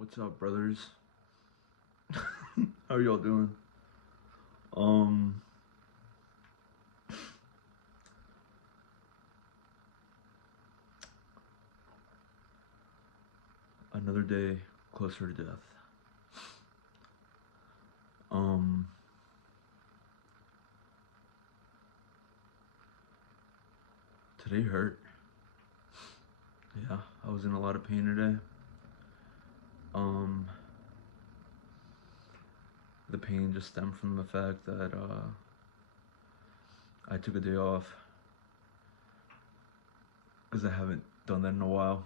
What's up, brothers? How are y'all doing? Another day closer to death. Um, Today hurt. Yeah, I was in a lot of pain today. Um, the pain just stemmed from the fact that I took a day off because I haven't done that in a while,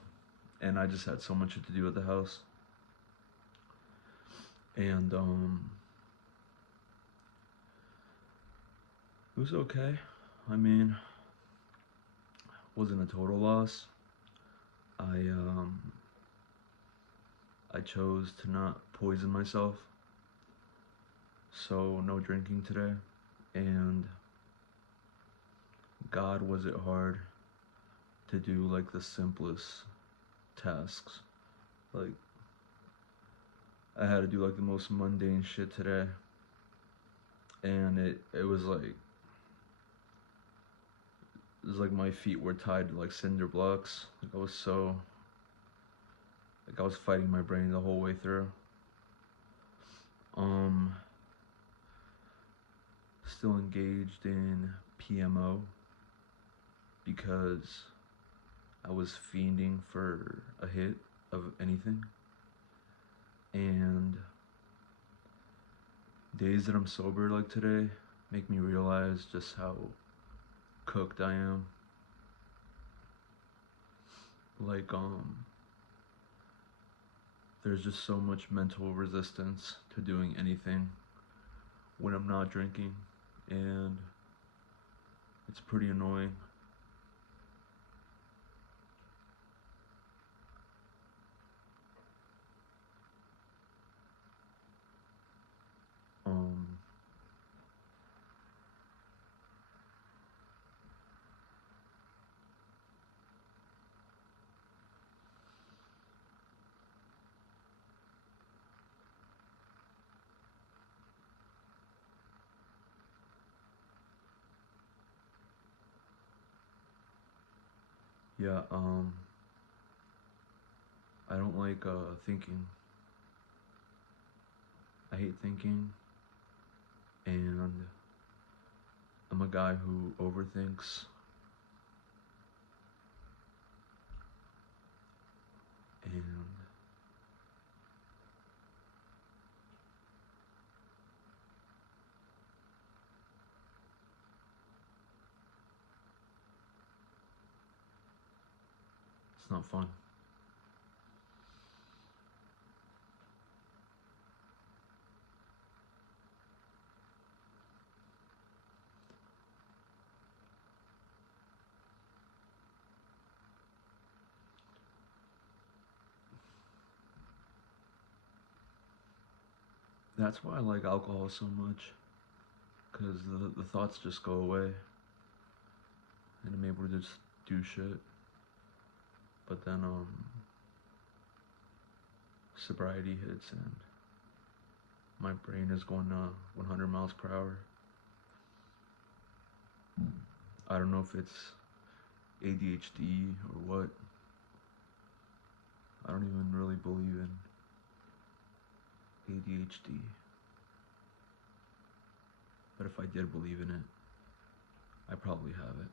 and I just had so much to do at the house. And it was okay. I mean, wasn't a total loss. I um I chose to not poison myself, so no drinking today. And God, was it hard to do like the simplest tasks. Like, I had to do like the most mundane shit today, and it was like my feet were tied to like cinder blocks. I was fighting my brain the whole way through. Um, Still engaged in PMO because I was fiending for a hit of anything. And days that I'm sober like today make me realize just how cooked I am. Like, there's just so much mental resistance to doing anything when I'm not drinking, and it's pretty annoying. Um, yeah, I don't like thinking. I hate thinking, and I'm a guy who overthinks, and it's not fun. That's why I like alcohol so much, because the thoughts just go away, and I'm able to just do shit. But then, sobriety hits, and my brain is going 100 miles per hour. I don't know if it's ADHD or what. I don't even really believe in ADHD. But if I did believe in it, I probably have it.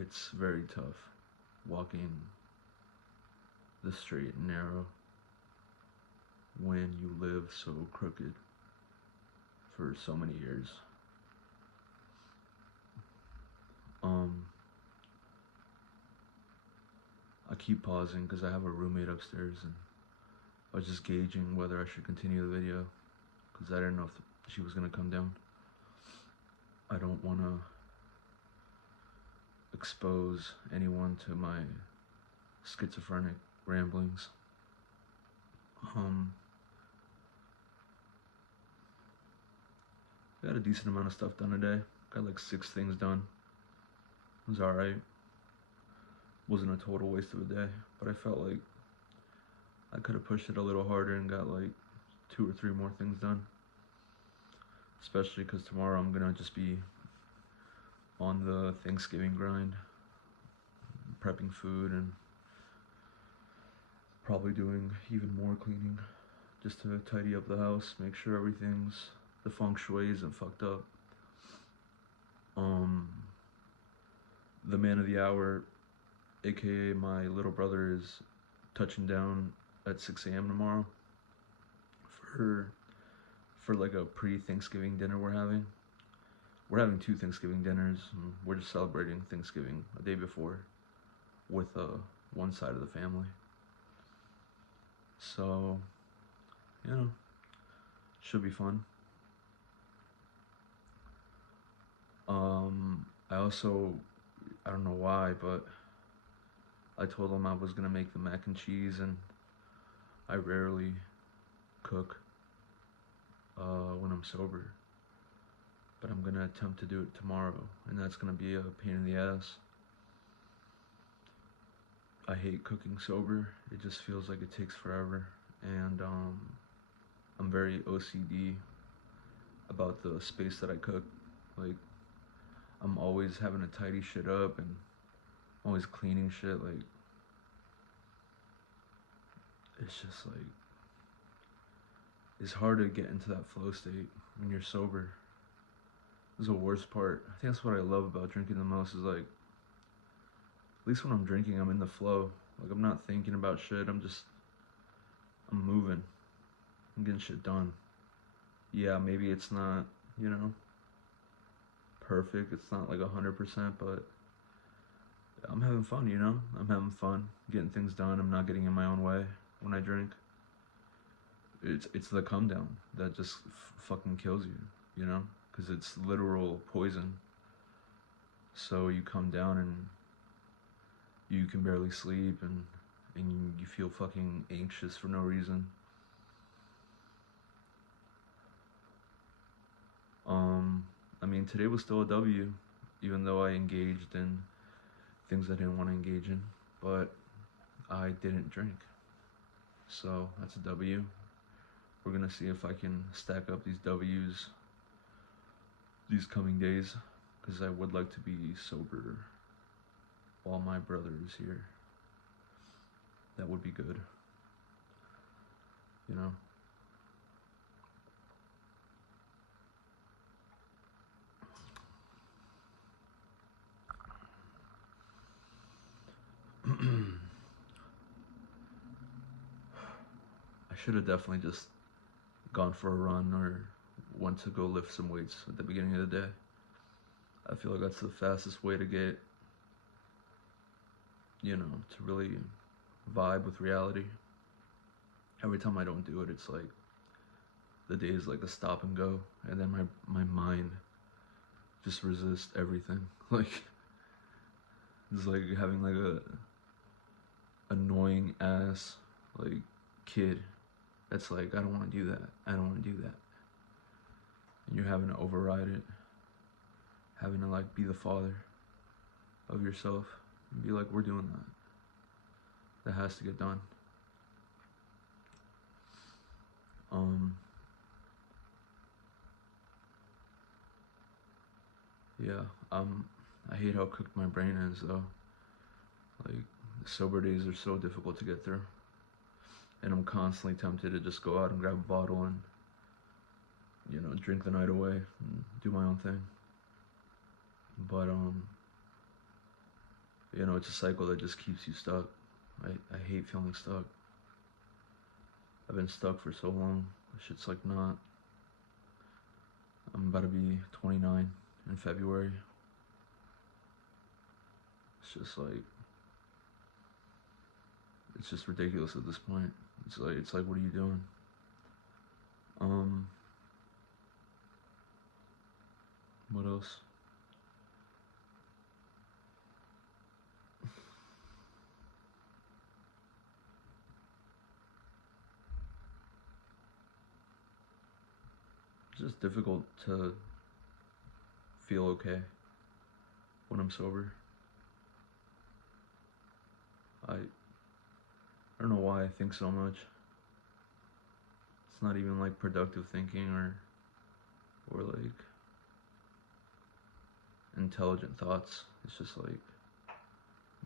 It's very tough walking the straight and narrow when you live so crooked for so many years. Um, I keep pausing because I have a roommate upstairs, and I was just gauging whether I should continue the video because I didn't know if she was gonna come down. I don't want to expose anyone to my schizophrenic ramblings. Um, I got a decent amount of stuff done today. Got like 6 things done. It was alright. Wasn't a total waste of a day, but I felt like I could have pushed it a little harder and got like 2 or 3 more things done. Especially because tomorrow I'm gonna just be on the Thanksgiving grind, prepping food and probably doing even more cleaning just to tidy up the house, make sure the feng shui isn't fucked up. The man of the hour, aka my little brother, is touching down at 6 a.m. tomorrow for like a pre-Thanksgiving dinner we're having. We're having 2 Thanksgiving dinners, and we're just celebrating Thanksgiving a day before with one side of the family. So, should be fun. I don't know why, but I told him I was gonna make the mac and cheese, and I rarely cook when I'm sober. But I'm gonna attempt to do it tomorrow, and that's gonna be a pain in the ass. I hate cooking sober. It just feels like it takes forever, and I'm very OCD about the space that I cook. Like, I'm always having to tidy shit up and always cleaning shit. Like, it's just like, it's hard to get into that flow state when you're sober. This is the worst part. I think that's what I love about drinking the most, is like, at least when I'm drinking, I'm in the flow. Like, I'm not thinking about shit. I'm moving. I'm getting shit done. Yeah, maybe it's not, perfect. It's not like 100%, but I'm having fun, I'm having fun getting things done. I'm not getting in my own way when I drink. It's the come down that just fucking kills you, because it's literal poison. So you come down and you can barely sleep, and you feel fucking anxious for no reason. I mean, today was still a W, even though I engaged in things I didn't want to engage in, but I didn't drink. So that's a W. We're gonna see if I can stack up these W's these coming days, because I would like to be sober while my brother is here. That would be good, I should have definitely just gone for a run or went to go lift some weights at the beginning of the day. I feel like that's the fastest way to get, to really vibe with reality. Every time I don't do it, it's like the day is like a stop and go, and then my mind just resists everything. Like, it's like having like a annoying ass like kid that's like, I don't want to do that, I don't want to do that, and you're having to override it, having to like be the father of yourself and be like, we're doing that has to get done. Yeah, I hate how cooked my brain is though. Like, sober days are so difficult to get through, and I'm constantly tempted to just go out and grab a bottle and drink the night away and do my own thing. But it's a cycle that just keeps you stuck. I hate feeling stuck. I've been stuck for so long. Shit's like not. I'm about to be 29 in February. It's just like, it's just ridiculous at this point. It's like what are you doing? What else? just difficult to feel okay when I'm sober. I don't know why I think so much. It's not even like productive thinking or like intelligent thoughts. It's just like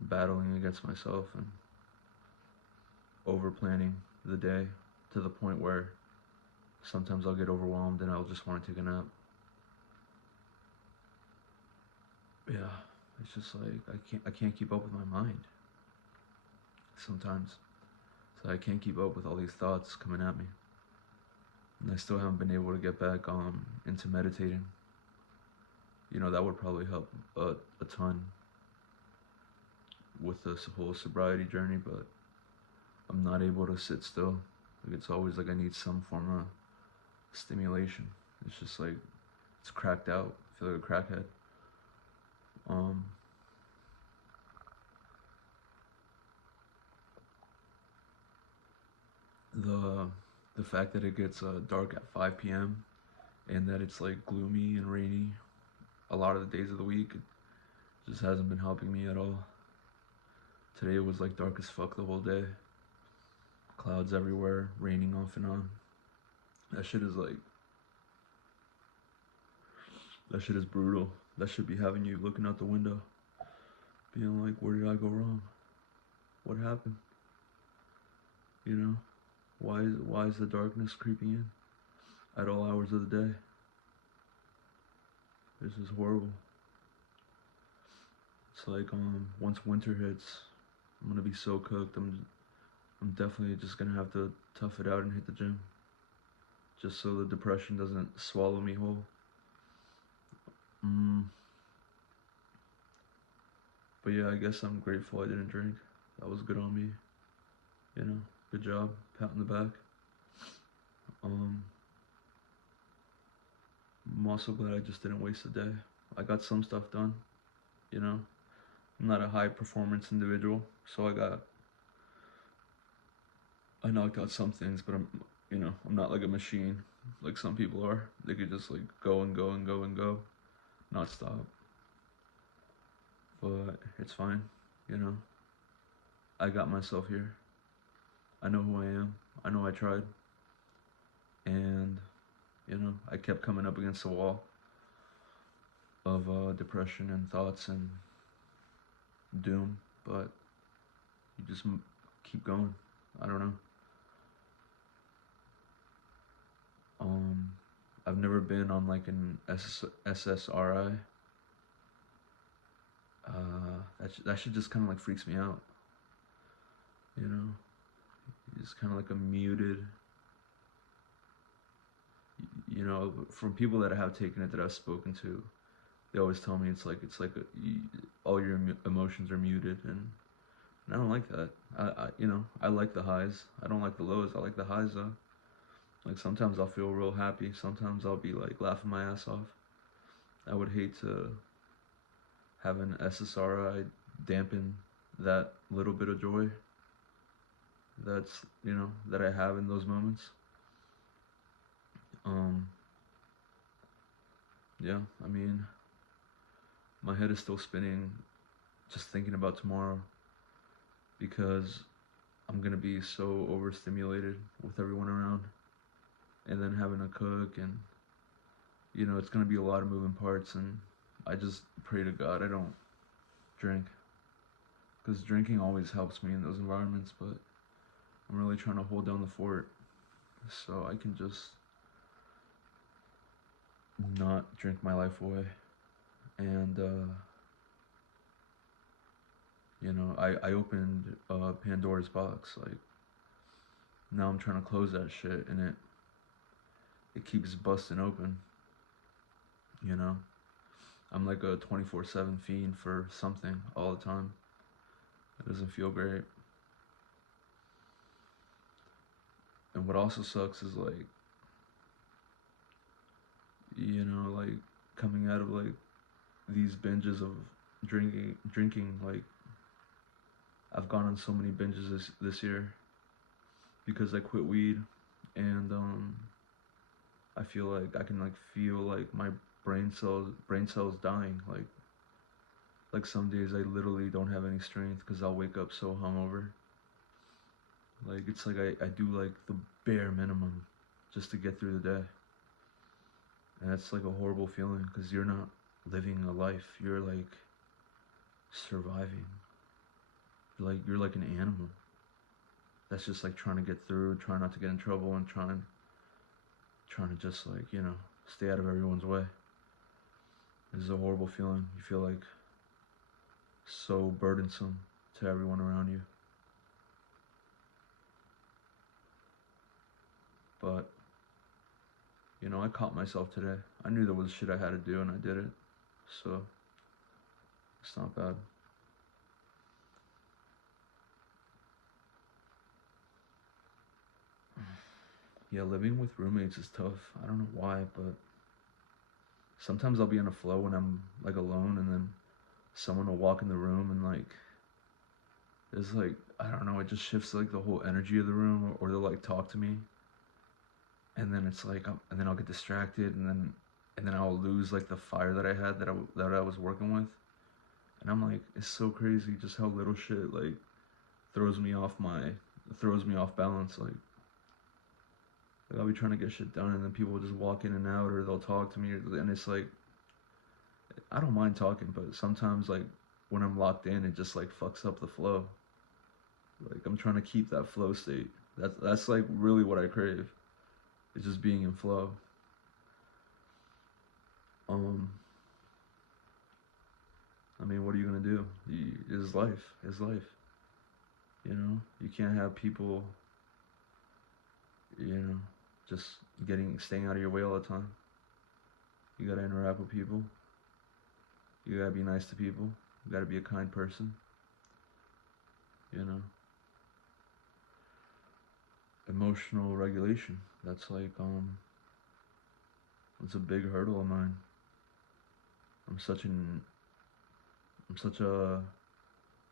battling against myself and over planning the day to the point where sometimes I'll get overwhelmed and I'll just want to take a nap. Yeah, it's just like I can't keep up with my mind sometimes. So I can't keep up with all these thoughts coming at me. And I still haven't been able to get back into meditating. You know, that would probably help a ton with this whole sobriety journey, but I'm not able to sit still. Like, it's always like I need some form of stimulation. It's just like it's cracked out. I feel like a crackhead. Um, the the fact that it gets dark at 5 p.m. and that it's like gloomy and rainy a lot of the days of the week, it just hasn't been helping me at all. Today it was like dark as fuck the whole day. Clouds everywhere, raining off and on. That shit is like, that shit is brutal. That should be having you looking out the window, being like, where did I go wrong? What happened? You know? Why is the darkness creeping in at all hours of the day? This is horrible. It's like once winter hits, I'm gonna be so cooked. I'm definitely just gonna have to tough it out and hit the gym, just so the depression doesn't swallow me whole. But yeah, I guess I'm grateful I didn't drink. That was good on me. You know, good job, pat on the back. I'm also glad I just didn't waste a day. I got some stuff done. You know, I'm not a high performance individual, so I knocked out some things, but I'm not like a machine like some people are. They could just like go and go and go and go, not stop. But it's fine, you know. I got myself here. I know who I am. I know I tried. And, you know, I kept coming up against the wall of depression and thoughts and doom, but you just keep going. I don't know. I've never been on like an SSRI. That shit just kind of like freaks me out. You know, it's kind of like a muted. You know, from people that have taken it that I've spoken to, they always tell me it's like all your emotions are muted, and I don't like that. I like the highs. I don't like the lows. I like the highs though. Like sometimes I'll feel real happy. Sometimes I'll be like laughing my ass off. I would hate to have an SSRI dampen that little bit of joy that I have in those moments. Yeah, I mean, my head is still spinning just thinking about tomorrow because I'm gonna be so overstimulated with everyone around, and then having to cook, and it's gonna be a lot of moving parts, and I just pray to God I don't drink, because drinking always helps me in those environments, but I'm really trying to hold down the fort so I can just not drink my life away. And I opened Pandora's box. Like, now I'm trying to close that shit, and it keeps busting open. You know, I'm like a 24/7 fiend for something all the time. It doesn't feel great. And what also sucks is like, like coming out of like these binges of drinking. Like, I've gone on so many binges this year because I quit weed, and I feel like I can like feel like my brain cells dying. Like some days I literally don't have any strength because I'll wake up so hungover. Like it's like I do like the bare minimum just to get through the day. And that's like a horrible feeling because you're not living a life. You're like surviving. You're like an animal that's just like trying to get through, trying not to get in trouble, and trying to just like stay out of everyone's way. This is a horrible feeling. You feel like so burdensome to everyone around you. But I caught myself today. I knew there was shit I had to do and I did it. So it's not bad. Yeah, living with roommates is tough. I don't know why, but sometimes I'll be in a flow when I'm like alone, and then someone will walk in the room and like it's like I don't know, it just shifts like the whole energy of the room, or they'll like talk to me, and then it's like and then I'll get distracted, and then I'll lose like the fire that I had that I was working with, and I'm like, it's so crazy just how little shit like throws me off my throws me off balance. Like I'll be trying to get shit done, and then people will just walk in and out, or they'll talk to me, and it's like I don't mind talking, but sometimes like when I'm locked in, it just like fucks up the flow. Like I'm trying to keep that flow state. That's like really what I crave. It's just being in flow. Um, I mean, what are you gonna do? It's life. It's life. You can't have people, you know, just staying out of your way all the time. You gotta interact with people. You gotta be nice to people. You gotta be a kind person. You know, emotional regulation. That's like it's a big hurdle of mine. I'm such an I'm such a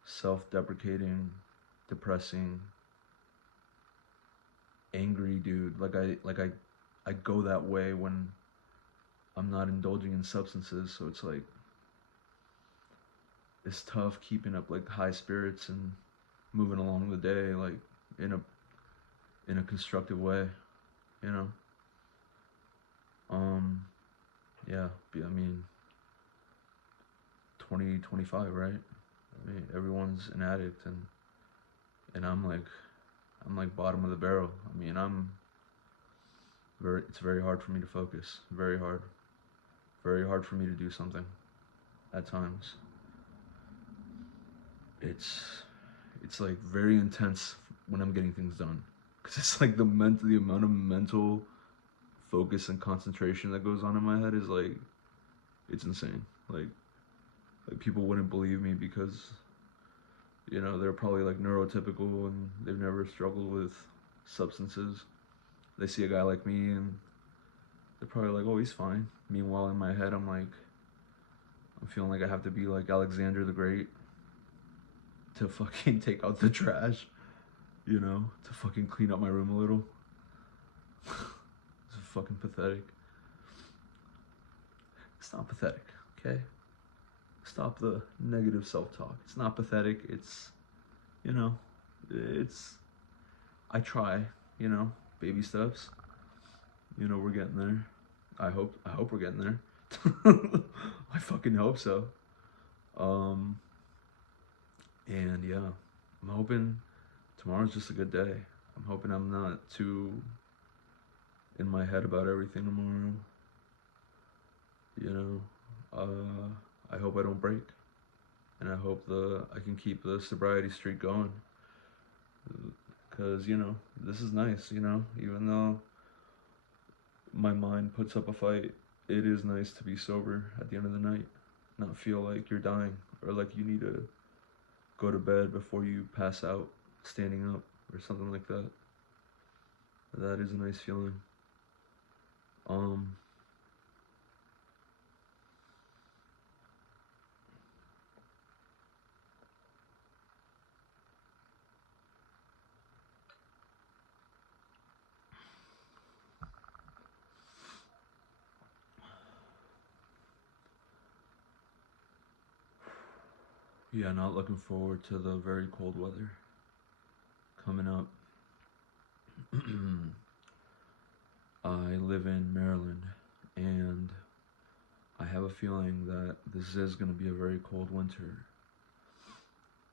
self-deprecating, depressing, angry dude. I go that way when I'm not indulging in substances. So it's like it's tough keeping up like high spirits and moving along the day like in a constructive way. You know. Um. Yeah. I mean, 2025, right? I mean, everyone's an addict, and I'm like bottom of the barrel. I mean, it's very hard for me to focus. Very hard. Very hard for me to do something at times. It's it's like very intense when I'm getting things done, because it's like the amount of mental focus and concentration that goes on in my head is like it's insane. Like people wouldn't believe me because they're probably like neurotypical and they've never struggled with substances. They see a guy like me and they're probably like, oh, he's fine. Meanwhile, in my head, I'm feeling like I have to be like Alexander the Great to fucking take out the trash, to fucking clean up my room a little. It's fucking pathetic. It's not pathetic, okay? Stop the negative self-talk. It's not pathetic. You know, it's, I try, baby steps. We're getting there. I hope we're getting there. I fucking hope so. Um, and yeah, I'm hoping tomorrow's just a good day. I'm hoping I'm not too in my head about everything tomorrow. You know, I hope I don't break, and I hope I can keep the sobriety streak going. Cause this is nice. Even though my mind puts up a fight, it is nice to be sober at the end of the night, not feel like you're dying or like you need to go to bed before you pass out standing up or something like that. That is a nice feeling. Um, Yeah, not looking forward to the very cold weather coming up. I live in Maryland, and I have a feeling that this is going to be a very cold winter.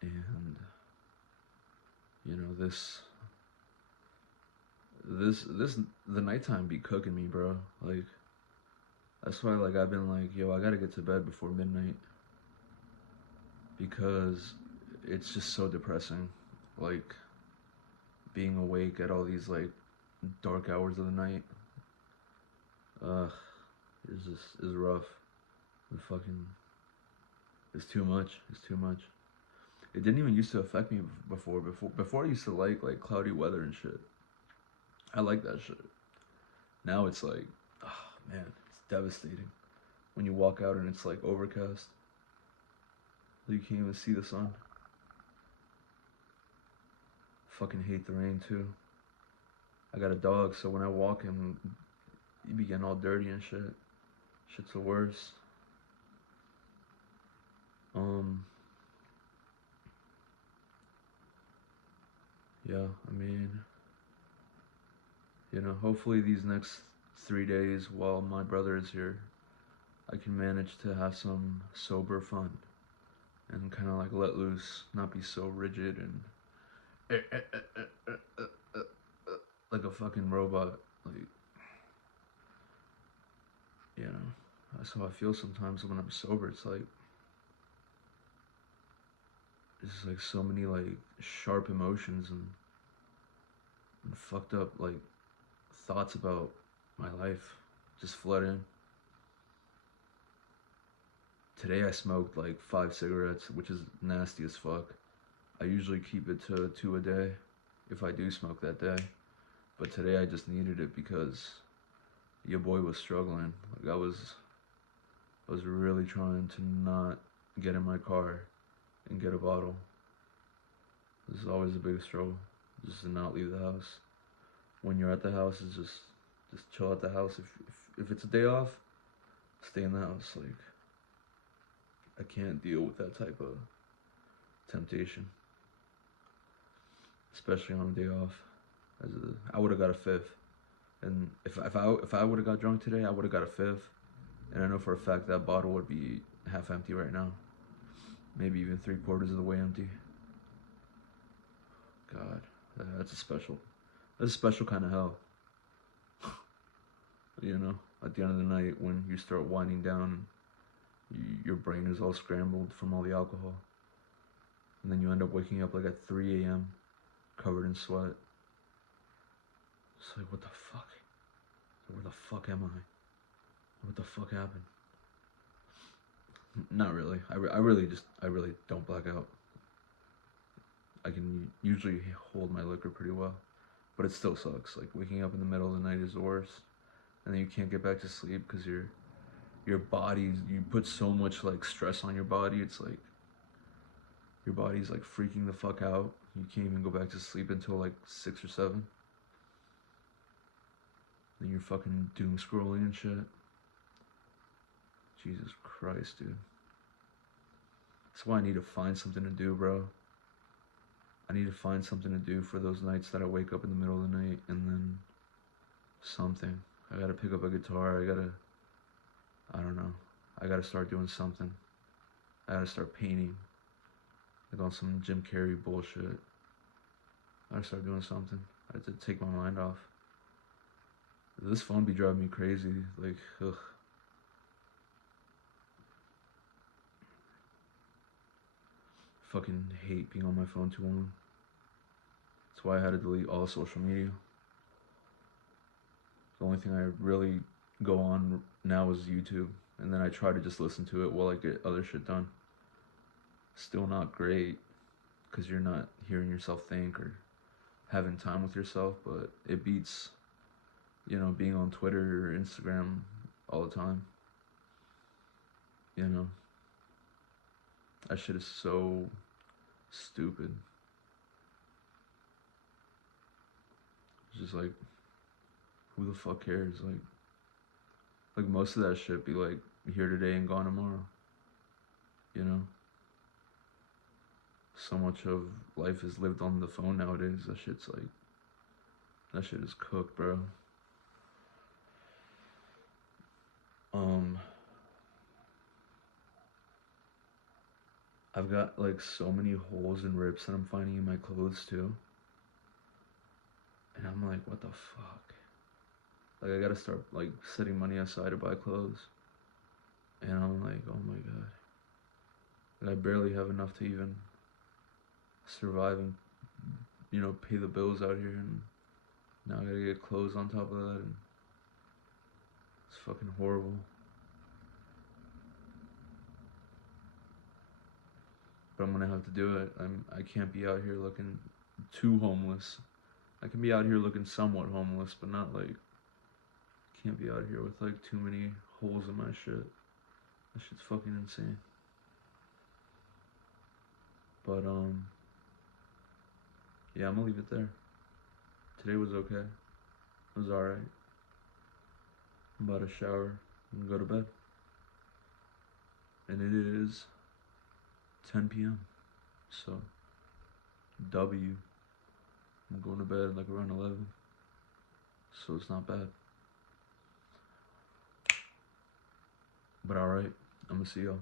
And you know, this the nighttime be cooking me, bro. Like that's why like I've been like, yo, I gotta get to bed before midnight because it's just so depressing. Like being awake at all these like dark hours of the night. Ugh, is rough. The fucking it's too much. It's too much. It didn't even used to affect me before. Before I used to like cloudy weather and shit. I like that shit. Now it's like, oh man, it's devastating when you walk out and it's like overcast. You can't even see the sun. Fucking hate the rain too. I got a dog, so when I walk him, he be getting all dirty and shit. Shit's the worst. Um, yeah, I mean, hopefully these next 3 days while my brother is here, I can manage to have some sober fun and kind of like let loose, not be so rigid and like a fucking robot. Like, that's how I feel sometimes when I'm sober. It's like, there's like so many like sharp emotions and fucked up like thoughts about my life just flood in. Today I smoked like 5 cigarettes, which is nasty as fuck. I usually keep it to 2 a day if I do smoke that day. But today I just needed it because your boy was struggling. Like I was really trying to not get in my car and get a bottle. This is always a big struggle, just to not leave the house. When you're at the house, it's just chill at the house. If it's a day off, stay in the house. Like I can't deal with that type of temptation, especially on a day off. I would have got a fifth, and if I would have got drunk today, I would have got a fifth, and I know for a fact that bottle would be half empty right now, maybe even 3/4 of the way empty. God, that's a special, that's a special kind of hell. At the end of the night when you start winding down, your brain is all scrambled from all the alcohol, and then you end up waking up like at 3 a.m. covered in sweat. It's like, what the fuck? Where the fuck am I? What the fuck happened? Not really. I really don't black out. I can usually hold my liquor pretty well, but it still sucks. Like waking up in the middle of the night is the worst, and then you can't get back to sleep because your body, you put so much like stress on your body. It's like your body's like freaking the fuck out. You can't even go back to sleep until like 6 or 7. Then you're fucking doom scrolling and shit. Jesus Christ, dude. That's why I need to find something to do, bro. I need to find something to do for those nights that I wake up in the middle of the night and then something. I gotta pick up a guitar. I don't know. I gotta start doing something. I gotta start painting. Like on some Jim Carrey bullshit. I gotta start doing something. I have to take my mind off. This phone be driving me crazy. Like, ugh. Fucking hate being on my phone too long. That's why I had to delete all social media. The only thing I really go on now is YouTube. And then I try to just listen to it while I get other shit done. Still not great, because you're not hearing yourself think or having time with yourself, but it beats, being on Twitter or Instagram all the time. That shit is so stupid. It's just like, who the fuck cares? Like most of that shit be like here today and gone tomorrow. You know? so much of life is lived on the phone nowadays. That shit is cooked, bro. I've got like so many holes and rips that I'm finding in my clothes too. And I'm like, what the fuck? Like, I gotta start like setting money aside to buy clothes. And I'm like, oh my god. Like, I barely have enough to even survive and, pay the bills out here. And now I gotta get clothes on top of that. And it's fucking horrible. But I'm gonna have to do it. I can't be out here looking too homeless. I can be out here looking somewhat homeless, but not like, can't be out here with like too many holes in my shit. That shit's fucking insane. But yeah, I'm gonna leave it there. Today was okay. It was alright. I'm about to shower and go to bed. And it is 10 p.m. So, W. I'm going to bed like around 11. So it's not bad. But alright, I'm gonna see y'all.